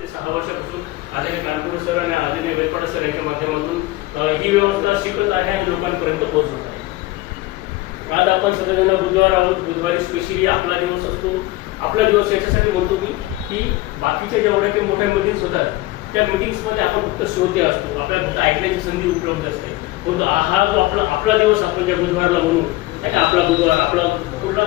ते 6 वर्षापासून आदरणीय कानपुरे सर आणि आदरणीय वेलपाडा सर यांच्या माध्यमातून ही व्यवस्था शिकत आहे आणि लोकांपर्यंत पोहोचवत आहे. आज आपण सगळेजण बुधवार आहोत. बुधवारी स्पेशली आपला दिवस असतो. आपला दिवस याच्यासाठी म्हणतो मी की बाकीच्या जेवढ्या काही मोठ्या मिटिंग्स होतात त्या मिटिंग्समध्ये आपण फक्त श्रोते असतो, आपल्याला फक्त ऐकण्याची संधी उपलब्ध असते. परंतु हा जो आपला दिवस आपण ज्या बुधवारला म्हणू नाही का, आपला बुधवार आपला कुठला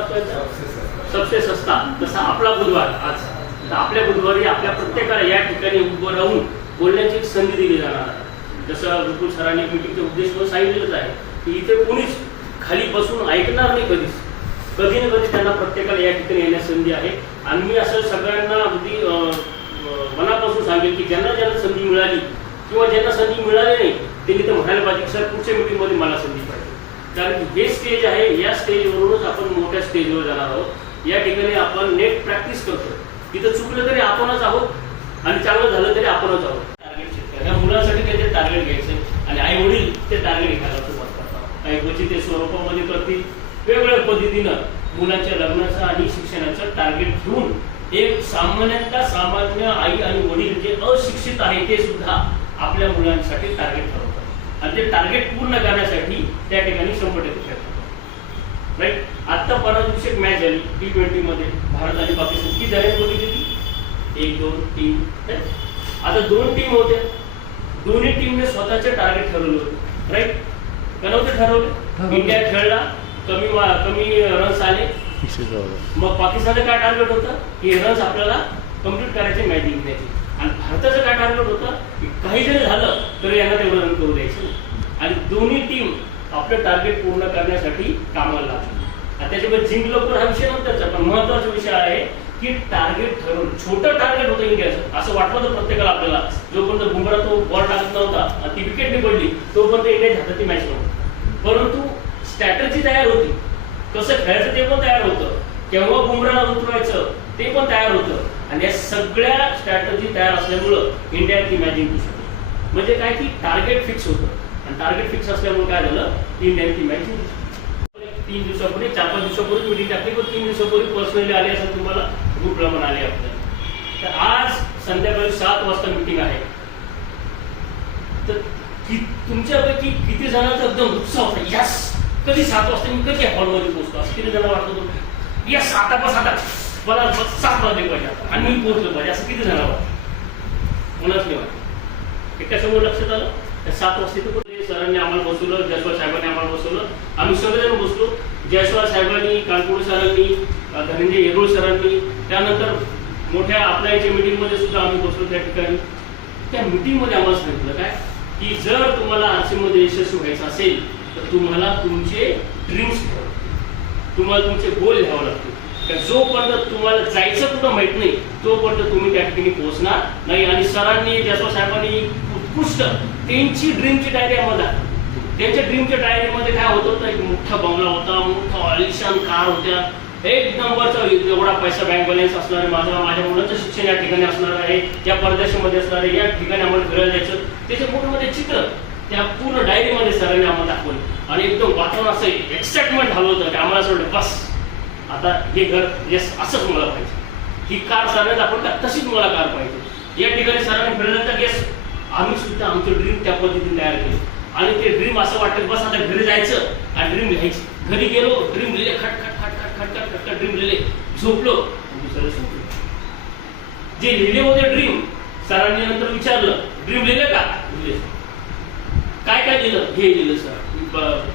सक्सेस असता तसा आपला बुधवार आज. तर आपल्या बुधवारी आपल्या प्रत्येकाला या ठिकाणी उभं राहून बोलण्याची एक संधी दिली जाणार आहे. जसं विपुल सरांनी मीटिंगचे उद्देश सांगितलेलंच आहे की इथे कोणीच खाली बसून ऐकणार नाही. कधी ना कधी त्यांना प्रत्येकाला या ठिकाणी येण्याची संधी आहे. आणि मी असं सगळ्यांना अगदी मनापासून सांगेल की ज्यांना संधी मिळाली किंवा ज्यांना संधी मिळाली नाही त्यांनी तर म्हणायला पाहिजे सर पुढच्या मीटिंगमध्ये मला संधी पाहिजे. कारण हे स्टेज आहे, या स्टेजवरूनच आपण मोठ्या स्टेजवर जाणार आहोत. या ठिकाणी आपण नेट प्रॅक्टिस करतो. तिथं चुकलं तरी आपणच आहोत आणि चांगलं झालं तरी आपणच आहोत. टार्गेट शेतकरी या मुलांसाठी त्याचे टार्गेट घ्यायचे आणि आई वडील ते टार्गेट घ्यायला सुरुवात करतात. काही क्वचित ते स्वरूपामध्ये करतील, वेगवेगळ्या पद्धतीनं मुलांच्या लग्नाचं आणि शिक्षणाचं टार्गेट घेऊन एक सामान्य आई आणि वडील जे अशिक्षित आहे ते सुद्धा आपल्या मुलांसाठी टार्गेट ठरवतात आणि ते टार्गेट पूर्ण करण्यासाठी त्या ठिकाणी 100% राईट. आता परवा दिवशी एक मॅच झाली T20 मध्ये भारत आणि पाकिस्तान. किती झाले बघितली ती? 1, 2, 3. आता 2 टीम होत्या. दोन्ही टीमने स्वतःचे टार्गेट ठरवलं होतं. राईट. का नव्हते ठरवले? इंडिया खेळला, कमी रन्स आले. मग पाकिस्तानचं काय टार्गेट होतं की रन्स आपल्याला कम्प्लीट करायचे मॅच जिंकण्याची. आणि भारताचं काय टार्गेट होतं की काही जरी झालं तरी यांना तेवढं रन करू द्यायचं. आणि दोन्ही टीम आपलं टार्गेट पूर्ण करण्यासाठी कामाला लागली. आणि त्याच्यामुळे जिंकलं पण हा विषय नव्हताच. पण महत्वाचा विषय आहे की टार्गेट ठरवून छोटं टार्गेट होतं इंडियाचं. असं वाटलं होतं प्रत्येकाला आपल्याला जोपर्यंत बुमरा तो बॉल टाकत नव्हता ती विकेट नाही पडली तोपर्यंत इंडियाच्या हातात ती मॅच नव्हती. परंतु स्ट्रॅटर्जी तयार होती, कसं खेळायचं ते पण तयार होतं, केव्हा बुमराला उतरवायचं ते पण तयार होतं. आणि या सगळ्या स्ट्रॅटर्जी तयार असल्यामुळं इंडिया ती मॅच जिंकू शकते. म्हणजे काय की टार्गेट फिक्स होतं आणि टार्गेट फिक्स असल्यामुळे काय झालं इंडियाने ती मॅच जिंकली. 3 दिवसापूर्वी 4-5 दिवसापूर्वी मीटिंग टाकली, पण 3 दिवसापूर्वी पर्सनली आले असं तुम्हाला ग्रुपला पण आले आपल्याला. तर आज संध्याकाळी 7 वाजता मीटिंग आहे. तर तुमच्यापैकी किती जणांचा एकदम उत्साह होता, यस कधी 7 वाजता मी कधी हॉलमध्ये पोहोचतो असं किती जण वाटत होतं, यस आता मला 7 वाजले पाहिजे आणि मी पोहोचलो पाहिजे असं किती जण वाटतं? कोणाच नाही वाटत. एकासमोर लक्षात आलं 7 वाजता सरांनी आम्हाला बसवलं, जयस्वाल साहेबांनी आम्हाला बसवलं. आम्ही सगळेजण बसलो. जयस्वाल साहेबांनी, कानपुरे सरांनी, धनंजय येरोळ सरांनी, त्यानंतर मोठ्या अप्लायच्या मीटिंगमध्ये सुद्धा आम्ही बसलो. त्या ठिकाणी त्या मीटिंगमध्ये आम्हाला सांगितलं काय की जर तुम्हाला आरसीमध्ये यशस्वी व्हायचं असेल तर तुम्हाला तुमचे ड्रीम्स ठेवा, तुम्हाला तुमचे गोल घ्यावं लागतील. जोपर्यंत तुम्हाला जायचं कुठं माहित नाही तोपर्यंत तुम्ही त्या ठिकाणी पोहोचणार नाही. आणि सरांनी, जयस्वाल साहेबांनी उत्कृष्ट त्यांची ड्रीमची डायरी आम्हाला, त्यांच्या ड्रीमच्या डायरीमध्ये काय होतं, एक मोठा बंगला होता, मोठा आलिशान कार होत्या, एक नंबरचा एवढा पैसा बँक बॅलन्स असणार आहे, माझ्या मुलाचं शिक्षण या ठिकाणी असणार आहे, या परदेशामध्ये असणार आहे, या ठिकाणी आम्हाला फिरायला जायचं. त्याचे मोठे चित्र त्या पूर्ण डायरीमध्ये सरांनी आम्हाला दाखवले. आणि एकदम वातावरण असं एक्साइटमेंट झालं होतं की आम्हाला असं वाटलं बस आता हे घर येस असंच मला पाहिजे, ही कार सरांनी दाखवली तशीच मला कार पाहिजे. या ठिकाणी सरांनी फिरलं तर येस आम्ही सुद्धा आमचं ड्रीम त्या पद्धतीने तयार केलं. आणि ते ड्रीम असं वाटतं बस आता घरी जायचं आणि ड्रीम लिहायची. घरी गेलो, ड्रीम लिहिले, खट ड्रीम लिहिले, झोपलो, दुसरं झोपलो. जे लिहिले होते ड्रीम सरांनी नंतर विचारलं ड्रीम लिहिले का? लिहिले. काय लिहिलं? हे लिहिलं सर,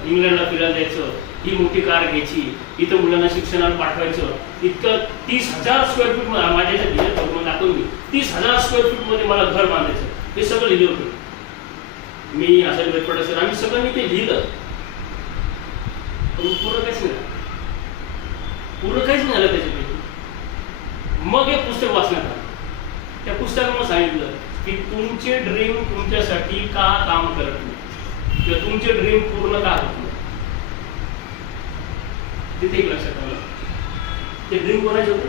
इंग्लंडला फिरायला जायचं, ही मोठी कार घ्यायची, इथं मुलांना शिक्षणाला पाठवायचं, इतकं 30,000 स्क्वेअर फूट माझ्या दाखवून मी 30,000 स्क्वेअर फूट मध्ये मला घर बांधायचं, हे सगळं लिहिलं होतं मी. असं वेटपडा सर आम्ही सगळ्यांनी ते लिहिलं. पूर्ण काहीच नाही झालं त्याच्यापैकी. मग एक पुस्तक वाचण्यात आलं. त्या पुस्तकामध्ये सांगितलं की तुमचे ड्रीम तुमच्यासाठी का काम करत नाही किंवा तुमचे ड्रीम पूर्ण का होत नाही. तिथे एक लक्षात आलं ते ड्रीम कोणाचे होते?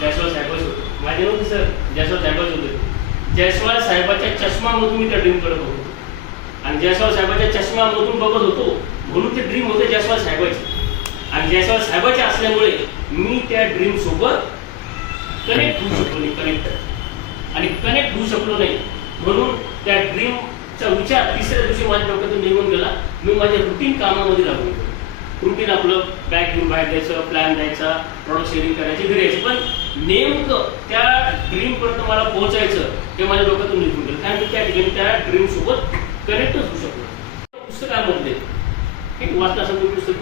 जयस्वाल साहेबांचे होते. माझे नव्हते सर, जयस्वाल साहेबांचे होते. जयस्वाल साहेबाच्या चष्मामधून मी त्या ड्रीम करत होतो आणि जयस्वाल साहेबाच्या चष्मामधून बघत होतो म्हणून ते ड्रीम होते जयस्वाल साहेबाचे. आणि जयस्वाल साहेबाचे असल्यामुळे मी त्या ड्रीम सोबत कनेक्ट होऊ शकलो नाही, आणि कनेक्ट होऊ शकलो नाही म्हणून त्या ड्रीमचा विचार तिसऱ्या दिवशी माझ्या डोक्यातून निघून गेला. मी माझ्या रुटीन कामामध्ये लागून गेलो. रुटीन आपलं बॅग घेऊन बाहेर द्यायचं, प्लॅन द्यायचा, प्रॉडक्ट शेअरिंग करायची, घरी यायचं. पण नेमकं त्या ड्रीमपर्यंत मला पोहोचायचं हे माझ्या डोक्यातून निघून गेलं. कारण मी त्या ठिकाणी त्या ड्रीम सोबत कनेक्टच होऊ शकलो. पुस्तकामध्ये एक वाचनासंबंधी पुस्तक,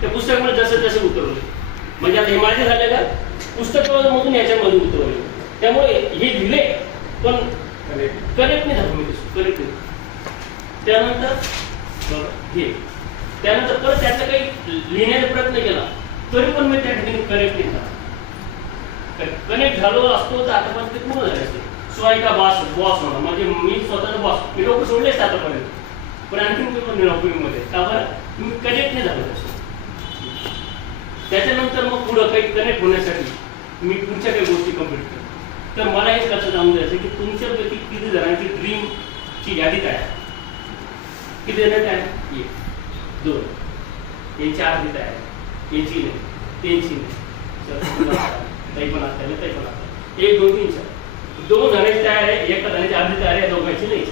त्या पुस्तकामध्ये जसं जसं उतरवले, म्हणजे आता हे माझे झाले का पुस्तकामधून याच्यामध्ये उतरवले. त्यामुळे हे लिहिले पण कनेक्ट नाही झालं, मी कनेक्ट नाही. त्यानंतर परत त्याचा काही लिहिण्याचा प्रयत्न केला तरी पण मी त्या ठिकाणी कनेक्ट नाही झाला. कनेक्ट झालो असतो तर आतापर्यंत ते पूर्ण झाले असते. स्वयंका बॉस होणं म्हणजे मी स्वतःचा बॉस, मी लोक सोडलेच आतापर्यंत, पण आणखी पण नोकरीमध्ये का बरं तुम्ही कनेक्ट नाही झालो तसं. त्याच्यानंतर मग पुढं काही कनेक्ट होण्यासाठी मी पुढच्या काही गोष्टी कम्प्लीट करतो. तर मला हेच लक्षात जाणून द्यायचं की तुमच्यापैकी किती जणांची ड्रीमची यादी काय आहे, किती जण काय आहे, 2, यांची अर्धी तयार आहे, यांची नाही, त्यांची नाही, काही पण आता काही पण आता 1, 2, 3, 4, 2 जणांची तयार आहे, एका जणांची अर्धी तयार आहे, दोघांची नाही.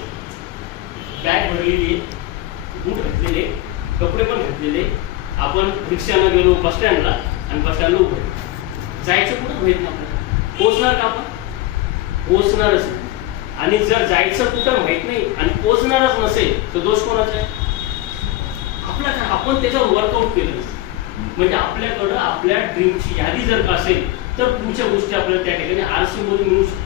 बॅग भरलेली, बूट घातलेले, कपडे पण घातलेले, आपण रिक्षानं गेलो बस स्टँडला आणि बस स्टँडला उभे जायचं कुठं माहित नाही आपल्याला, पोहोचणार का आपण, पोहोचणारच नाही. आणि जर जायचं कुठं माहित नाही आणि पोहोचणारच नसेल तर दोष कोणाचा आहे, आपला. आपण त्याच्यावर वर्कआउट केलं म्हणजे आपल्याकडं आपल्या ड्रीमची यादी जर का असेल तर पुढच्या गोष्टी आपल्याला त्या ठिकाणी आरसी मध्ये मिळू शकतात.